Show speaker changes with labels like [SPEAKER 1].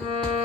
[SPEAKER 1] Bye.